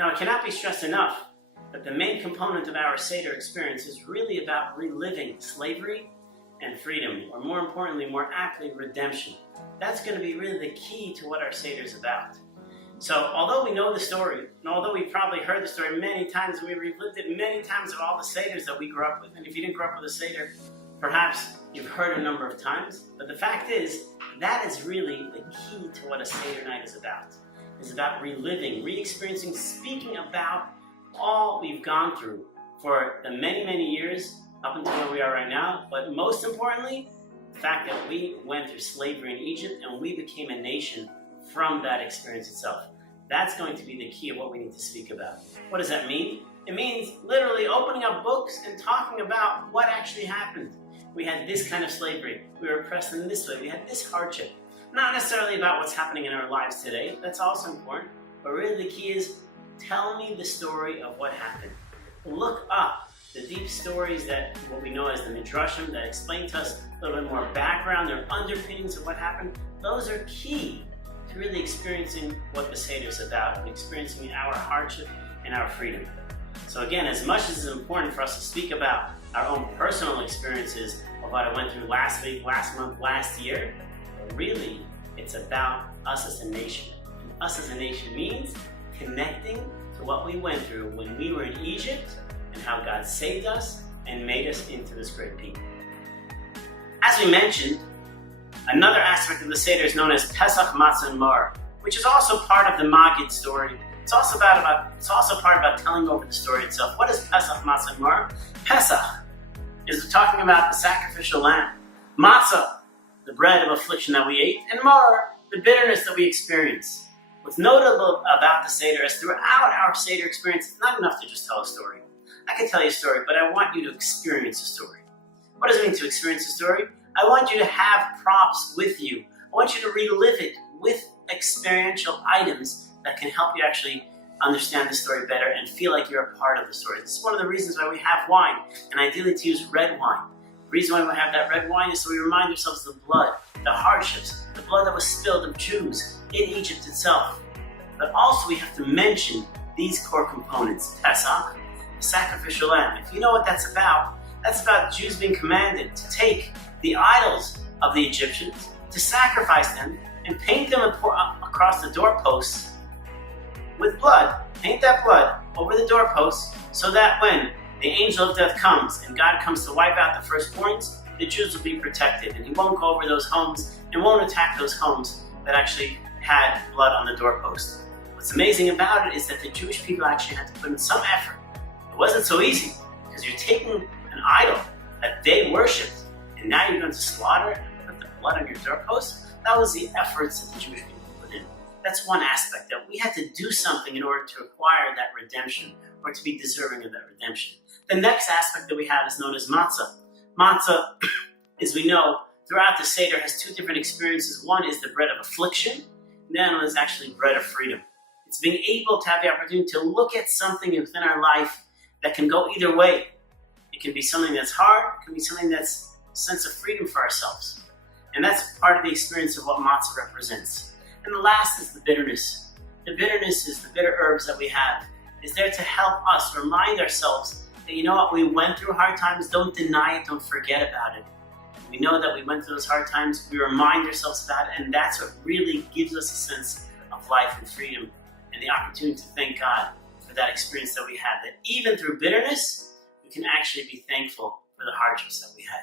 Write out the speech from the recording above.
Now, it cannot be stressed enough that the main component of our Seder experience is really about reliving slavery and freedom, or more importantly, more aptly, redemption. That's going to be really the key to what our Seder is about. So, although we know the story, and although we've probably heard the story many times, and we've relived it many times of all the Seders that we grew up with, and if you didn't grow up with a Seder, perhaps you've heard a number of times, but the fact is, that is really the key to what a Seder night is about. It's about reliving, re-experiencing, speaking about all we've gone through for the many, many years up until where we are right now, but most importantly, the fact that we went through slavery in Egypt and we became a nation from that experience itself. That's going to be the key of what we need to speak about. What does that mean? It means literally opening up books and talking about what actually happened. We had this kind of slavery. We were oppressed in this way. We had this hardship. Not necessarily about what's happening in our lives today. That's also important. But really the key is, tell me the story of what happened. Look up the deep stories that what we know as the Midrashim that explain to us a little bit more background, their underpinnings of what happened. Those are key to really experiencing what the Seder is about, and experiencing our hardship and our freedom. So again, as much as it's important for us to speak about our own personal experiences of what I went through last week, last month, last year, really it's about us as a nation. And us as a nation means connecting to what we went through when we were in Egypt and how God saved us and made us into this great people. As we mentioned, another aspect of the Seder is known as Pesach, Matzah, and Mar, which is also part of the Maggid story. It's also part about telling over the story itself. What is Pesach, Matzah, and Mar? Pesach is talking about the sacrificial lamb. Matzah, the bread of affliction that we ate, and Mar, the bitterness that we experience. What's notable about the Seder is throughout our Seder experience, it's not enough to just tell a story. I can tell you a story, but I want you to experience a story. What does it mean to experience a story? I want you to have props with you. I want you to relive it with experiential items that can help you actually understand the story better and feel like you're a part of the story. This is one of the reasons why we have wine, and ideally to use red wine. The reason why we have that red wine is so we remind ourselves of the blood, the hardships, the blood that was spilled of Jews in Egypt itself. But also we have to mention these core components. Pesach, the sacrificial lamb. If you know what that's about Jews being commanded to take the idols of the Egyptians, to sacrifice them, and paint them across the doorposts with blood. Paint that blood over the doorposts so that when the angel of death comes and God comes to wipe out the firstborns, the Jews will be protected, and he won't go over those homes and won't attack those homes that actually had blood on the doorpost. What's amazing about it is that the Jewish people actually had to put in some effort. It wasn't so easy, because you're taking an idol that they worshipped, and now you're going to slaughter and put the blood on your doorpost. That was the efforts that the Jewish people put in. That's one aspect, that we had to do something in order to acquire that redemption, or to be deserving of that redemption. The next aspect that we have is known as matzah. Matzah, as we know, throughout the Seder has two different experiences. One is the bread of affliction, and the other one is actually bread of freedom. It's being able to have the opportunity to look at something within our life that can go either way. It can be something that's hard, it can be something that's a sense of freedom for ourselves. And that's part of the experience of what matzah represents. And the last is the bitterness. The bitterness is the bitter herbs that we have. It's there to help us remind ourselves that, you know what, we went through hard times, don't deny it, don't forget about it. We know that we went through those hard times, we remind ourselves about it, and that's what really gives us a sense of life and freedom and the opportunity to thank God for that experience that we had. That even through bitterness, we can actually be thankful for the hardships that we had.